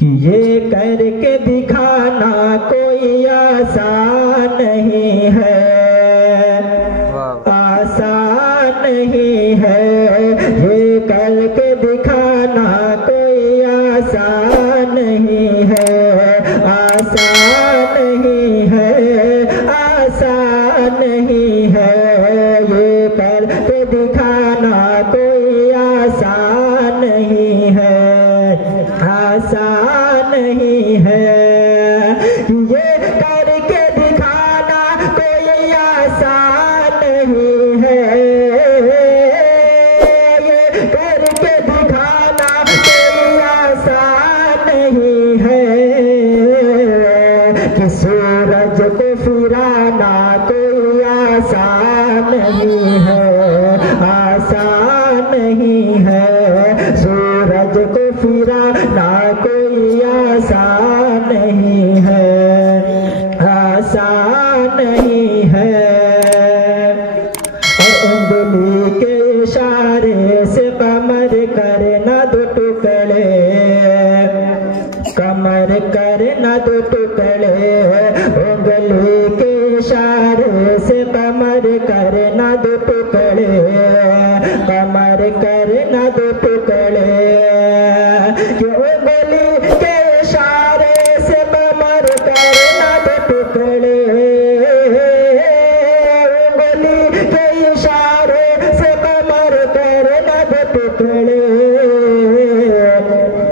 कि ये करके दिखाना कोई आसान नहीं है, आसान नहीं है। ये करके दिखाना कोई आसान नहीं है, आसान नहीं है, आसान नहीं है। ये करके दिखाना कोई आसान नहीं है, आसान नहीं है। ये करके दिखाना कोई आसान नहीं है, ये करके दिखाना कोई आसान नहीं है। कि सूरज को फिराना कोई आसान नहीं है, आसान नहीं है। सूरज को फिराना कोई आसान नहीं है, आसान नहीं है। और उंगली के इशारे से कमर करना दो टुकड़े, कमर करना दो टुकड़े। उंगली के इशारे से कमर करना दो टुकड़े, कमर करना दो टुकड़े। कि उंगली के इशारे से कमर करना दो टुकड़े, उंगली के इशारे से कमर करना दो टुकड़े।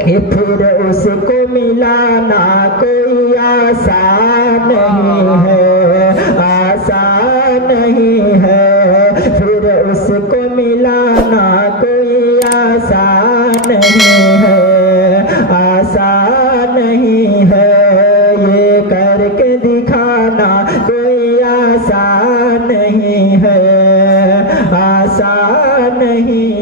कि फिर उसको मिलाना कोई आसान नहीं है, आसान नहीं है। फिर उसको मिलाना कोई आसान नहीं है, आसान नहीं है। ये करके दिखाना कोई आसान नहीं है, आसान नहीं